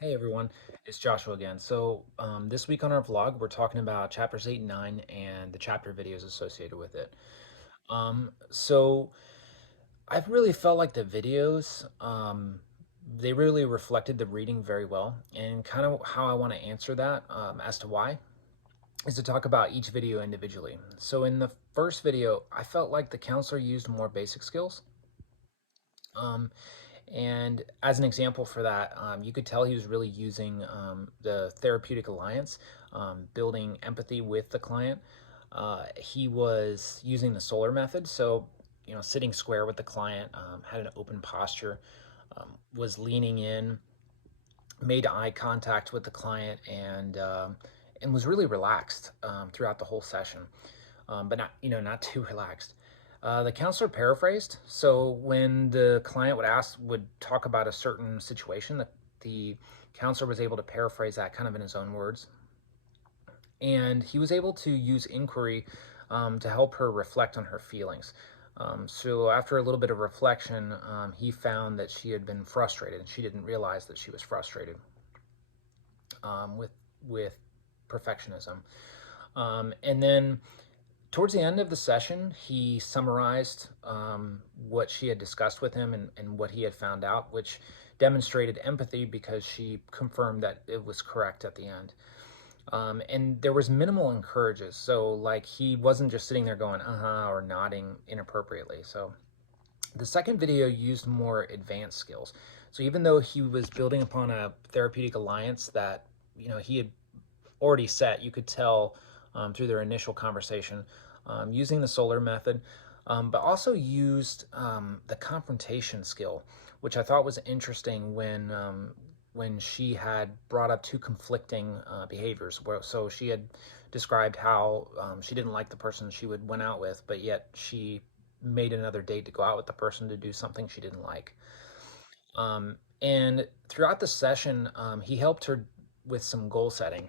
Hey everyone, it's Joshua again. This week on our vlog, we're talking about chapters 8 and 9 and the chapter videos associated with it. So I've really felt like the videos, they really reflected the reading very well. And kind of how I want to answer that as to why is to talk about each video individually. So in the first video, I felt like the counselor used more basic skills. Um, And as an example for that, you could tell he was really using the therapeutic alliance, building empathy with the client. He was using the solar method, so sitting square with the client, had an open posture, was leaning in, made eye contact with the client, and was really relaxed throughout the whole session, but not too relaxed. The counselor paraphrased. So when the client would talk about a certain situation, the counselor was able to paraphrase that kind of in his own words. And he was able to use inquiry to help her reflect on her feelings. So after a little bit of reflection, he found that she had been frustrated, and she didn't realize that she was frustrated with perfectionism. And then towards the end of the session, he summarized what she had discussed with him and what he had found out, which demonstrated empathy because she confirmed that it was correct at the end. And there was minimal encourages. So, like, he wasn't just sitting there going, or nodding inappropriately. So, the second video used more advanced skills. So, even though he was building upon a therapeutic alliance that, he had already set, you could tell through their initial conversation, using the solar method, but also used the confrontation skill, which I thought was interesting when she had brought up two conflicting behaviors. So she had described how she didn't like the person she went out with, but yet she made another date to go out with the person to do something she didn't like. And throughout the session, he helped her with some goal setting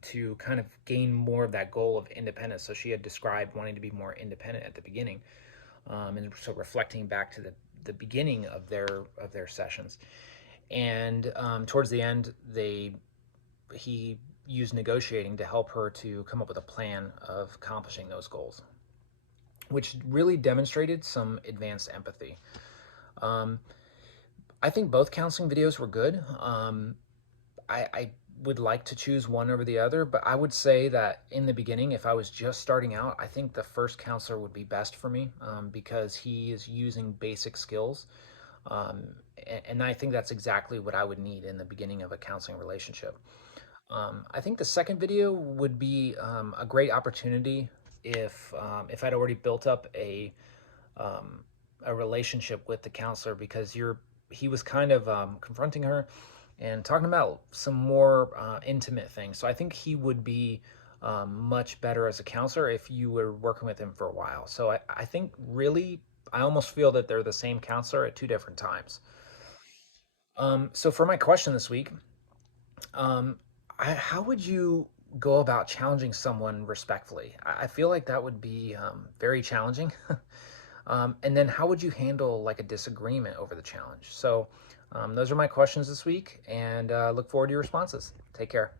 to kind of gain more of that goal of independence. So she had described wanting to be more independent at the beginning, and so reflecting back to the beginning of their sessions. And towards the end, he used negotiating to help her to come up with a plan of accomplishing those goals, which really demonstrated some advanced empathy. Um, I think both counseling videos were good. I would like to choose one over the other, but I would say that in the beginning, if I was just starting out, I think the first counselor would be best for me because he is using basic skills. Um, and I think that's exactly what I would need in the beginning of a counseling relationship. I think the second video would be a great opportunity if I'd already built up um, a relationship with the counselor, because he was kind of confronting her and talking about some more intimate things. So I think he would be much better as a counselor if you were working with him for a while. So I think really, I almost feel that they're the same counselor at two different times. So for my question this week, um, how would you go about challenging someone respectfully? I feel like that would be very challenging. And then how would you handle like a disagreement over the challenge? So those are my questions this week, and look forward to your responses. Take care.